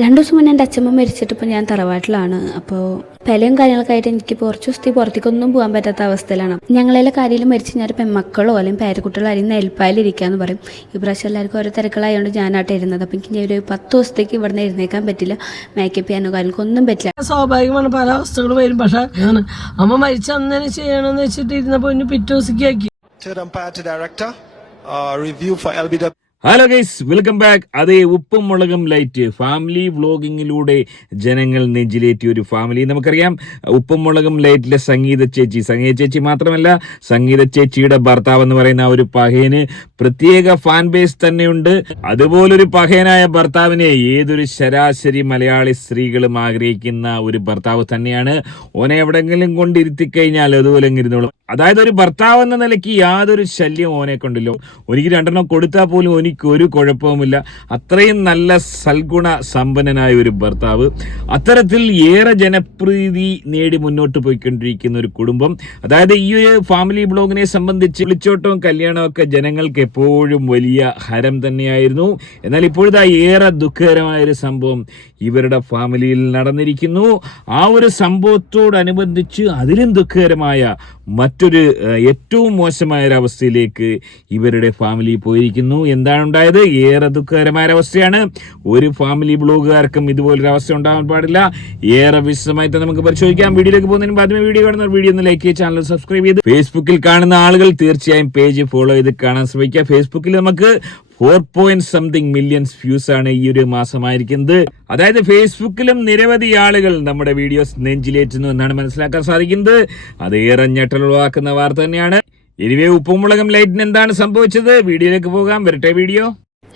2 ദിവസം മുന്നേ എൻ്റെ അച്ഛമ്മ മരിച്ചിട്ടിപ്പോൾ ഞാൻ തറവാട്ടിലാണ്. അപ്പോൾ പെലയും കാര്യങ്ങളൊക്കെ ആയിട്ട് എനിക്ക് കുറച്ച് ദിവസത്തെ പുറത്തേക്കൊന്നും പോകാൻ പറ്റാത്ത അവസ്ഥയിലാണ്. ഞങ്ങളെ കാര്യം മരിച്ച് ഞാൻ പെമ്മക്കളോ അല്ലെങ്കിൽ പേരക്കുട്ടികളോ അല്ലെങ്കിൽ നെൽപ്പാലിരിക്കാന്ന് പറയും. ഈ പ്രാവശ്യം എല്ലാവർക്കും ഓരോ തിരക്കുകളായതുകൊണ്ട് ഞാനായിട്ട് ഇരുന്നത്. അപ്പം എനിക്ക് ഒരു 10 ദിവസത്തേക്ക് ഇവിടെ നിന്ന് എഴുന്നേക്കാൻ പറ്റില്ല. മേക്കപ്പ് ചെയ്യാനോ കാര്യങ്ങൾക്കൊന്നും പറ്റില്ല. സ്വാഭാവികമാണ്, പല അവസ്ഥകൾ വരും. പക്ഷെ അമ്മ മരിച്ച അന്നേരം ചെയ്യണമെന്ന് വെച്ചിട്ട് ഇരുന്നപ്പോൾ പിറ്റേ ദിവസത്തേക്ക് ആക്കി. Hello guys, welcome back. അതേ ഉപ്പും മുളകും ലൈറ്റ് ഫാമിലി വ്ലോഗിങ്ങിലൂടെ ജനങ്ങൾ നെഞ്ചിലേറ്റിയ ഒരു ഫാമിലി. നമുക്കറിയാം, ഉപ്പും മുളകും ലൈറ്റിലെ സംഗീത ചേച്ചി മാത്രമല്ല, സംഗീത ചേച്ചിയുടെ ഭർത്താവ് എന്ന് പറയുന്ന ആ ഒരു പഹയന് പ്രത്യേക ഫാൻ ബേസ് തന്നെയുണ്ട്. അതുപോലൊരു പഹയനായ ഭർത്താവിനെ ഏതൊരു ശരാശരി മലയാളി സ്ത്രീകളും ആഗ്രഹിക്കുന്ന ഒരു ഭർത്താവ് തന്നെയാണ്. ഓനെ എവിടെങ്കിലും കൊണ്ടിരുത്തി കഴിഞ്ഞാൽ അതുപോലെ ഇരുന്നോളും. അതായത് ഒരു ഭർത്താവ് എന്ന നിലയ്ക്ക് യാതൊരു ശല്യം ഓനെ കൊണ്ടല്ലോ. എനിക്ക് 2 കൊടുത്താൽ പോലും ഒരു കുഴപ്പവുമില്ല. അത്രയും നല്ല സൽഗുണ സമ്പന്നനായ ഒരു ഭർത്താവ്. അത്തരത്തിൽ ഏറെ ജനപ്രീതി നേടി മുന്നോട്ട് പോയിക്കൊണ്ടിരിക്കുന്ന ഒരു കുടുംബം. അതായത് ഈ ഒരു ഫാമിലി ബ്ലോഗിനെ സംബന്ധിച്ച് വിളിച്ചോട്ടവും കല്യാണവും ഒക്കെ ജനങ്ങൾക്ക് എപ്പോഴും വലിയ ഹരം തന്നെയായിരുന്നു. എന്നാൽ ഇപ്പോഴത്തെ ഏറെ ദുഃഖകരമായ ഒരു സംഭവം ഇവരുടെ ഫാമിലിയിൽ നടന്നിരിക്കുന്നു. ആ ഒരു സംഭവത്തോടനുബന്ധിച്ച് അതിലും ദുഃഖകരമായ മറ്റൊരു ഏറ്റവും മോശമായ ഒരു അവസ്ഥയിലേക്ക് ഇവരുടെ ഫാമിലി പോയിരിക്കുന്നു. എന്താണ് ഉണ്ടായത്? ഏറെ ദുഃഖകരമായ അവസ്ഥയാണ്. ഒരു ഫാമിലി ബ്ലോഗുകാർക്കും ഇതുപോലൊരു അവസ്ഥ ഉണ്ടാകാൻ പാടില്ല. ഏറെ വിശദമായിട്ട് നമുക്ക് പരിശോധിക്കാം. വീഡിയോയിലേക്ക് പോകുന്നതിന് ആദ്യമേ വീഡിയോ കാണുന്ന വീഡിയോ ഒന്ന് ലൈക്ക് ചെയ്യുക, ചാനൽ സബ്സ്ക്രൈബ് ചെയ്ത് ഫേസ്ബുക്കിൽ കാണുന്ന ആളുകൾ തീർച്ചയായും പേജ് ഫോളോ ചെയ്ത് കാണാൻ ശ്രമിക്കുക. ഫേസ്ബുക്കിൽ നമുക്ക് 4 മില്യൺസ് വ്യൂസ് ആണ് ഈ ഒരു മാസമായിരിക്കുന്നത്. അതായത് ഫേസ്ബുക്കിലും നിരവധി ആളുകൾ നമ്മുടെ വീഡിയോസ് നെഞ്ചിലേറ്റുന്നു എന്നാണ് മനസ്സിലാക്കാൻ സാധിക്കുന്നത്. അത് ഏറെ ഞെട്ടലുളവാക്കുന്ന വാർത്ത തന്നെയാണ്. ഇനിവേ ഉപ്പുമുളകും ലൈറ്റിന് എന്താണ് സംഭവിച്ചത്? വീഡിയോയിലേക്ക് പോകാം. വരട്ടെ വീഡിയോ.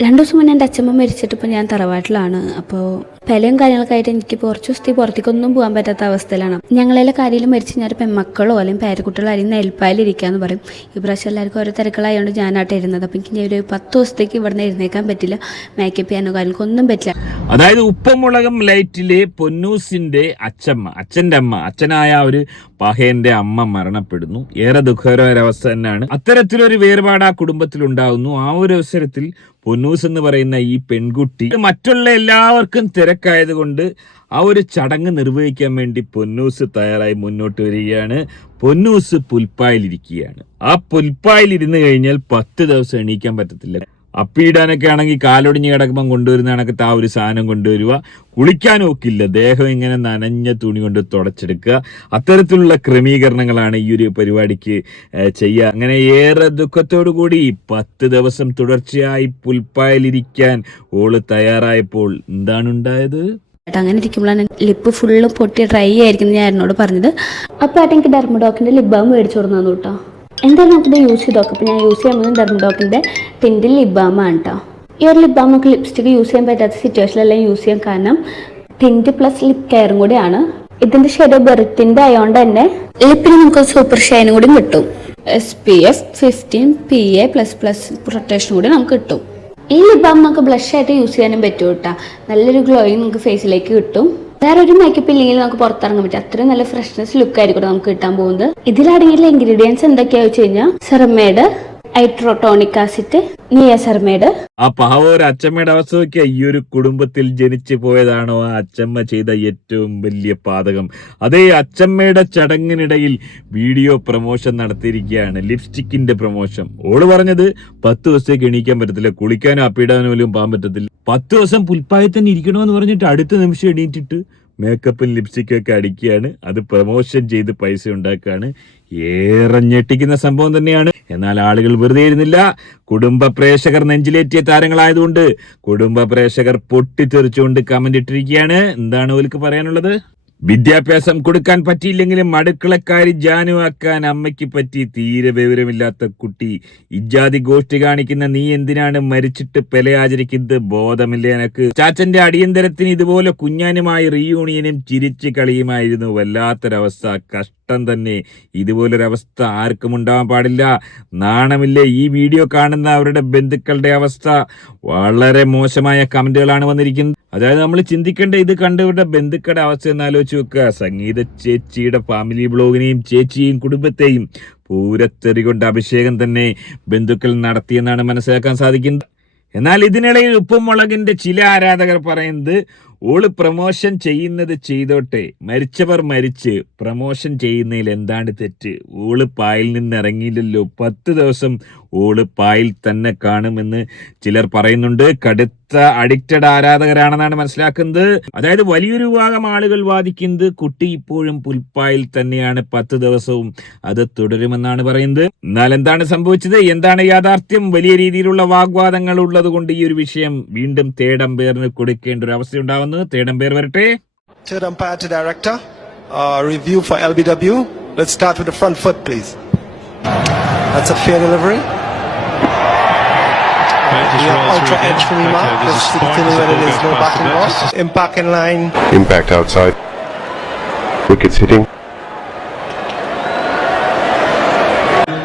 2 ദിവസം മുന്നേ എൻ്റെ അച്ഛമ്മ മരിച്ചിട്ടിപ്പോൾ ഞാൻ തറവാട്ടിലാണ്. അപ്പോൾ പെലയും കാര്യങ്ങളൊക്കെ ആയിട്ട് എനിക്ക് കുറച്ച് ദിവസത്തെ പുറത്തേക്കൊന്നും പോകാൻ പറ്റാത്ത അവസ്ഥയിലാണ്. ഞങ്ങളെ കാര്യം മരിച്ച് ഞാൻ പെമ്മക്കളോ അല്ലെങ്കിൽ പേരക്കുട്ടികളോ അല്ലെങ്കിൽ നെൽപ്പാലിരിക്കാന്ന് പറയും. ഈ പ്രാവശ്യം എല്ലാവർക്കും ഓരോ തിരക്കുകളായതുകൊണ്ട് ഞാനായിട്ട് ഇരുന്നത്. അപ്പം എനിക്ക് ഒരു 10 ദിവസത്തേക്ക് ഇവിടെ നിന്ന് എഴുന്നേക്കാൻ പറ്റില്ല. മേക്കപ്പ് ചെയ്യാനോ കാര്യങ്ങൾക്കൊന്നും പറ്റില്ല. അതായത് ഉപ്പുമുളകും ലൈറ്റിലെ പൊന്നൂസിന്റെ അച്ഛന്റെ അമ്മ, അച്ഛനായ ഒരു പഹയന്റെ അമ്മ മരണപ്പെടുന്നു. ഏറെ ദുഃഖകരമായ അവസ്ഥ തന്നെയാണ്. അത്തരത്തിലൊരു വേർപാട് ആ കുടുംബത്തിൽ ഉണ്ടാകുന്നു. ആ ഒരു അവസരത്തിൽ പൊന്നൂസ് എന്ന് പറയുന്ന ഈ പെൺകുട്ടി മറ്റുള്ള എല്ലാവർക്കും തിരക്കായതുകൊണ്ട് ആ ഒരു ചടങ്ങ് നിർവഹിക്കാൻ വേണ്ടി പൊന്നൂസ് തയ്യാറായി മുന്നോട്ട് വരികയാണ്. പൊന്നൂസ് പുൽപ്പായിലിരിക്കുകയാണ്. ആ പുൽപ്പായിലിരുന്ന് കഴിഞ്ഞാൽ 10 ദിവസം എണീക്കാൻ പറ്റത്തില്ല. അപ്പിയിടാനൊക്കെ ആണെങ്കിൽ കാലൊടിഞ്ഞ് കിടക്കുമ്പം കൊണ്ടുവരുന്ന കണക്കത്തെ ആ ഒരു സാധനം കൊണ്ടുവരിക. കുളിക്കാനും ഒക്കില്ല. ദേഹം ഇങ്ങനെ നനഞ്ഞ തുണി കൊണ്ട് തുടച്ചെടുക്കുക. അത്തരത്തിലുള്ള ക്രമീകരണങ്ങളാണ് ഈ ഒരു പരിപാടിക്ക് ചെയ്യുക. അങ്ങനെ ഏറെ ദുഃഖത്തോടു കൂടി 10 ദിവസം തുടർച്ചയായി പുൽപ്പായിലിരിക്കാൻ ഓള് തയ്യാറായപ്പോൾ എന്താണ് ഉണ്ടായത്? അങ്ങനെ ഇരിക്കുമ്പോഴാണ് ലിപ്പ് ഫുള്ള് പൊട്ടി ഡ്രൈ ആയിരിക്കുന്നത് ഞാൻ എന്നോട് പറഞ്ഞത്. അപ്പോൾ ഏട്ടാ എനിക്ക് ഡെർമഡോക്കിൻ്റെ ലിപ് ബാം മേടിച്ചു കൊടുന്നു കേട്ടോ. എന്തായാലും നമുക്കിത് യൂസ് ചെയ്ത് നോക്കാം. അപ്പോൾ ഞാൻ യൂസ് ചെയ്യാൻ പോകുന്നത് ഡെർമഡോക്കിൻ്റെ ടിൻറ്റിൽ ലിപ് ബാമാണ് കേട്ടോ. ഈ ഒരു ലിപ് ബാം നമുക്ക് ലിപ്സ്റ്റിക്ക് യൂസ് ചെയ്യാൻ പറ്റാത്ത സിറ്റുവേഷനിലെല്ലാം യൂസ് ചെയ്യാൻ കാരണം ടിൻറ്റ് പ്ലസ് ലിപ് കെയറും കൂടിയാണ്. ഇതിൻ്റെ ഷെയ്ഡ് ബെറിറ്റിൻ്റെ ആയതുകൊണ്ട് തന്നെ ലിപ്പിന് നമുക്ക് സൂപ്പർ ഷൈനും കൂടി കിട്ടും. SPF 15 PA++ പ്രൊട്ടക്ഷൻ കൂടി നമുക്ക് കിട്ടും. ഈ ലിപ് ബാം നമുക്ക് ബ്ലഷ് ആയിട്ട് യൂസ് ചെയ്യാനും പറ്റും കേട്ടോ. നല്ലൊരു ഗ്ലോയിങ് നമുക്ക് ഫേസിലേക്ക് കിട്ടും. വേറെ ഒരു മേക്കപ്പ് ഇല്ലെങ്കിൽ നമുക്ക് പുറത്തിറങ്ങാൻ പറ്റും. അത്രയും നല്ല ഫ്രഷ്നെസ് ലുക്ക് ആയിരിക്കും നമുക്ക് കിട്ടാൻ പോകുന്നത്. ഇതിലടങ്ങിയിട്ടുള്ള ഇൻഗ്രീഡിയൻസ് എന്തൊക്കെയാ വെച്ച് കഴിഞ്ഞാൽ സെറമേഡ്, ഹൈഡ്രോട്ടോണിക് ആസിഡ്, നിയാസെറമേഡ്. ആ പാവ ഒരു അച്ഛമ്മയുടെ അവസ്ഥ നോക്കിയാൽ ഈ ഒരു കുടുംബത്തിൽ ജനിച്ചു പോയതാണോ ആ അച്ഛമ്മ ചെയ്ത ഏറ്റവും വലിയ പാതകം. അതേ അച്ഛമ്മയുടെ ചടങ്ങിനിടയിൽ വീഡിയോ പ്രൊമോഷൻ നടത്തിയിരിക്കുകയാണ്. ലിപ്സ്റ്റിക്കിന്റെ പ്രൊമോഷൻ. ഓള് പറഞ്ഞത് 10 ദിവസത്തേക്ക് എണീക്കാൻ പറ്റത്തില്ല, കുളിക്കാനോ അപ്പിടാനോ പോലും പോകാൻ പറ്റത്തില്ല. 10 ദിവസം പുൽപ്പായി തന്നെ ഇരിക്കണമെന്ന് പറഞ്ഞിട്ട് അടുത്ത നിമിഷം എണീറ്റിട്ട് മേക്കപ്പും ലിപ്സ്റ്റിക്കൊക്കെ അടിക്കുകയാണ്. അത് പ്രൊമോഷൻ ചെയ്ത് പൈസ ഉണ്ടാക്കുകയാണ്. ഏറെ ഞെട്ടിക്കുന്ന സംഭവം തന്നെയാണ്. എന്നാൽ ആളുകൾ വെറുതെ ഇരുന്നില്ല. കുടുംബ പ്രേക്ഷകർ നെഞ്ചിലേറ്റിയ താരങ്ങളായതുകൊണ്ട് കുടുംബ പ്രേക്ഷകർ പൊട്ടിത്തെറിച്ചുകൊണ്ട് കമന്റ് ഇട്ടിരിക്കുകയാണ്. എന്താണ് ഓൽക്ക് പറയാനുള്ളത്? വിദ്യാഭ്യാസം കൊടുക്കാൻ പറ്റിയില്ലെങ്കിലും അടുക്കളക്കാരി ജാനുവാക്കാൻ അമ്മയ്ക്ക് പറ്റി. തീരെ വിവരമില്ലാത്ത കുട്ടി. ഇജാതി ഗോഷ്ടി കാണിക്കുന്ന നീ എന്തിനാണ് മരിച്ചിട്ട് പെലയാചരിക്കുന്നത്? ബോധമില്ല എനക്ക്. ചാച്ചന്റെ അടിയന്തരത്തിന് ഇതുപോലെ കുഞ്ഞാനുമായി റീയൂണിയനും ചിരിച്ചു കളിയുമായിരുന്നു. വല്ലാത്തൊരവസ്ഥ. കഷ്ടം തന്നെ. ഇതുപോലൊരവസ്ഥ ആർക്കും ഉണ്ടാവാൻ പാടില്ല. നാണമില്ലേ? ഈ വീഡിയോ കാണുന്ന അവരുടെ ബന്ധുക്കളുടെ അവസ്ഥ. വളരെ മോശമായ കമന്റുകളാണ് വന്നിരിക്കുന്നത്. അതായത് നമ്മൾ ചിന്തിക്കേണ്ട, ഇത് കണ്ടവരുടെ ബന്ധുക്കളുടെ അവസ്ഥ എന്ന് ആലോചിച്ച് വെക്കുക. സംഗീത ചേച്ചിയുടെ ഫാമിലി ബ്ലോഗിനെയും ചേച്ചിയെയും കുടുംബത്തെയും പൂരത്തെറി കൊണ്ട് അഭിഷേകം തന്നെ ബന്ധുക്കൾ നടത്തിയെന്നാണ് മനസ്സിലാക്കാൻ സാധിക്കുന്നത്. എന്നാൽ ഇതിനിടയിൽ ഉപ്പുമുളകിന്റെ ചില ആരാധകർ പറയുന്നത് ഓള് പ്രമോഷൻ ചെയ്യുന്നത് ചെയ്തോട്ടെ, മരിച്ചവർ മരിച്ച് പ്രമോഷൻ ചെയ്യുന്നതിൽ എന്താണ് തെറ്റ്? ഓള് പായിൽ നിന്ന് ഇറങ്ങിയില്ലല്ലോ, 10 ദിവസം ഓള് പായിൽ തന്നെ കാണുമെന്ന് ചിലർ പറയുന്നുണ്ട്. കടുത്ത അഡിക്റ്റഡ് ആരാധകരാണെന്നാണ് മനസ്സിലാക്കുന്നത്. അതായത് വലിയൊരു വിഭാഗം ആളുകൾ വാദിക്കുന്നത് കുട്ടി ഇപ്പോഴും പുൽപ്പായിൽ തന്നെയാണ്, 10 ദിവസവും അത് തുടരുമെന്നാണ് പറയുന്നത്. എന്നാൽ എന്താണ് സംഭവിച്ചത്, എന്താണ് യാഥാർത്ഥ്യം? വലിയ രീതിയിലുള്ള വാഗ്വാദങ്ങൾ ഉള്ളത് കൊണ്ട് ഈ ഒരു വിഷയം വീണ്ടും തേർഡ് അമ്പയറിന് കൊടുക്കേണ്ട ഒരു അവസ്ഥ ഉണ്ടാവുന്നത്. തേർഡ് അമ്പയർ വരട്ടെ. Third umpire to director. Review for LBW. Let's start with the front foot, please. That's a fair delivery. Ultra edge for me, Mark. Let's see clearly whether there is no backing loss. Impact in line. Impact outside. Wickets hitting.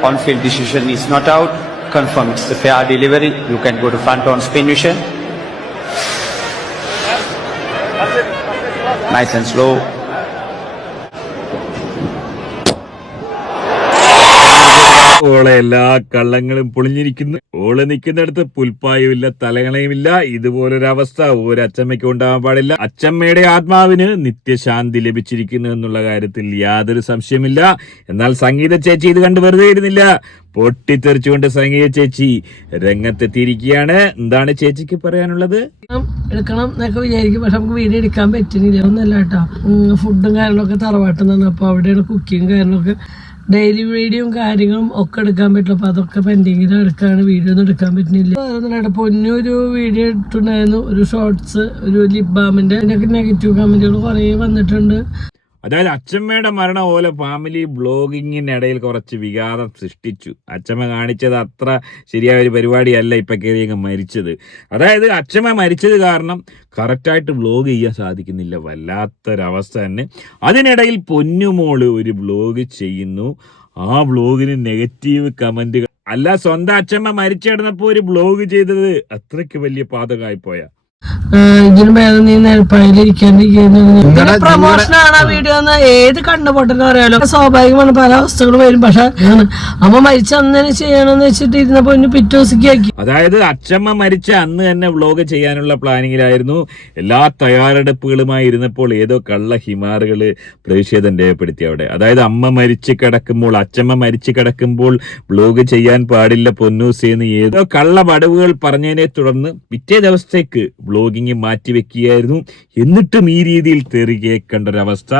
On-field decision is not out. Confirm it's the fair delivery. You can go to front on spin vision. Nice and slow. ഓളെ എല്ലാ കള്ളങ്ങളും പൊളിഞ്ഞിരിക്കുന്നു. ഓള് നിൽക്കുന്നിടത്ത് പുൽപ്പായുമില്ല, തലകളയുമില്ല. ഇതുപോലൊരവസ്ഥ ഒരച്ചമ്മയ്ക്ക് ഉണ്ടാവാൻ പാടില്ല. അച്ചമ്മയുടെ ആത്മാവിന് നിത്യശാന്തി ലഭിച്ചിരിക്കുന്നു എന്നുള്ള കാര്യത്തിൽ യാതൊരു സംശയമില്ല. എന്നാൽ സംഗീത ചേച്ചി ഇത് കണ്ട് വെറുതെ ഇരുന്നില്ല. പൊട്ടിത്തെറിച്ചുകൊണ്ട് സംഗീത ചേച്ചി രംഗത്തെത്തിയിരിക്കുകയാണ്. എന്താണ് ചേച്ചിക്ക് പറയാനുള്ളത്? എടുക്കണം എന്നൊക്കെ വിചാരിക്കും, പക്ഷെ നമുക്ക് വീഡിയോ എടുക്കാൻ പറ്റുന്നില്ല. ഒന്നല്ല കേട്ടോ, ഫുഡും കാര്യങ്ങളൊക്കെ തറവാട്ടിൽ നിന്നാണ്. അപ്പോൾ അവിടെയാണ് കുക്കിങ് കാര്യങ്ങളൊക്കെ, ഡെയിലി വീഡിയോയും കാര്യങ്ങളും ഒക്കെ എടുക്കാൻ പറ്റില്ല. അപ്പൊ അതൊക്കെ പെൻഡിങ്ങിൽ എടുക്കാണ്, വീഡിയോ ഒന്നും എടുക്കാൻ പറ്റുന്നില്ല. പൊന്നൊരു വീഡിയോ ഇട്ടിട്ടുണ്ടായിരുന്നു, ഒരു ഷോർട്സ്, ഒരു ലിപ് ബാമിന്റെ. അതിനൊക്കെ നെഗറ്റീവ് കമന്റുകൾ കുറെ വന്നിട്ടുണ്ട്. അതായത് അച്ചമ്മയുടെ മരണം പോലെ ഫാമിലി ബ്ലോഗിങ്ങിനിടയിൽ കുറച്ച് വികാരം സൃഷ്ടിച്ചു. അച്ചമ്മ കാണിച്ചത് അത്ര ശരിയായ ഒരു പരിപാടിയല്ല ഇപ്പൊ കയറിയങ്ങ് മരിച്ചത്. അതായത് അച്ചമ്മ മരിച്ചത് കാരണം കറക്റ്റായിട്ട് വ്ലോഗ് ചെയ്യാൻ സാധിക്കുന്നില്ല. വല്ലാത്തൊരവസ്ഥ തന്നെ. അതിനിടയിൽ പൊന്നുമോള് ഒരു വ്ലോഗ് ചെയ്യുന്നു, ആ വ്ലോഗിന് നെഗറ്റീവ് കമന്റുകൾ. അല്ല, സ്വന്തം അച്ചമ്മ മരിച്ചിടന്നപ്പോ ഒരു വ്ലോഗ് ചെയ്തത് അത്രയ്ക്ക് വലിയ പാതകമായി പോയ. ഇതിന് ഭേദം നീ നെൽപ്പായിലിരിക്കാണ്ടിരിക്കുന്ന പ്രമോഷനാണ് ആ വീഡിയോ എന്ന് ഏത് കണ്ടുപൊട്ടെന്ന് പറയാലോ. സ്വാഭാവികമാണ്, പല അവസ്ഥകളും വരും. പക്ഷെ അമ്മ മരിച്ച അന്ന് തന്നെ ചെയ്യണമെന്ന് വെച്ചിട്ട് ഇരുന്നപ്പോ പിറ്റേ ദിവസത്തേക്ക്. അതായത് അച്ചമ്മ മരിച്ച അന്ന് തന്നെ വ്ലോഗ് ചെയ്യാനുള്ള പ്ലാനിങ്ങിലായിരുന്നു. എല്ലാ തയ്യാറെടുപ്പുകളുമായി ഇരുന്നപ്പോൾ ഏതോ കള്ള ഹിമാറുകള് പ്രതിഷേധം രേഖപ്പെടുത്തി അവിടെ. അതായത് അമ്മ മരിച്ചു കിടക്കുമ്പോൾ, അച്ചമ്മ മരിച്ചു കിടക്കുമ്പോൾ വ്ലോഗ് ചെയ്യാൻ പാടില്ല പൊന്നൂസേന്ന് ഏതോ കള്ള വടവുകൾ പറഞ്ഞതിനെ തുടർന്ന് പിറ്റേ ദിവസത്തേക്ക് വ്ലോഗിങ് മാറ്റിവെക്കുകയായിരുന്നു. എന്നിട്ടും ഈ രീതിയിൽ തെറി കേൾക്കേണ്ട ഒരവസ്ഥ,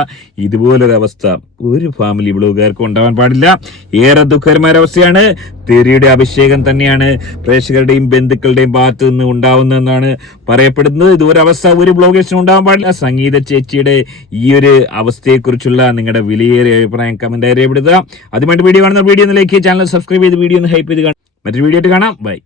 ഇതുപോലൊരവസ്ഥ ഒരു ഫാമിലി വ്ലോഗുകാർക്ക് ഉണ്ടാവാൻ പാടില്ല. ഏറെ ദുഃഖകരമായ അവസ്ഥയാണ്. തെറിയുടെ അഭിഷേകം തന്നെയാണ് പ്രേക്ഷകരുടെയും ബന്ധുക്കളുടെയും ഭാഗത്തു നിന്ന് ഉണ്ടാവുന്നതെന്നാണ് പറയപ്പെടുന്നത്. ഇതുപോലൊരവസ്ഥ ഒരു വ്ലോഗേഴ്സിനും ഉണ്ടാവാൻ പാടില്ല. സംഗീത ചേച്ചിയുടെ ഈ ഒരു അവസ്ഥയെക്കുറിച്ചുള്ള നിങ്ങളുടെ വിലയേറിയ അഭിപ്രായം കമന്റായി രേഖപ്പെടുത്തുക. അതുമായിട്ട് വീഡിയോ കാണുന്ന വീഡിയോ ഒന്ന് ലൈക്ക് ചെയ്യുക, ചാനൽ സബ്സ്ക്രൈബ് ചെയ്ത് വീഡിയോ ഒന്ന് ഹൈപ്പ് ചെയ്ത് കാണാം. മറ്റൊരു വീഡിയോ ആയിട്ട് കാണാം. ബൈ.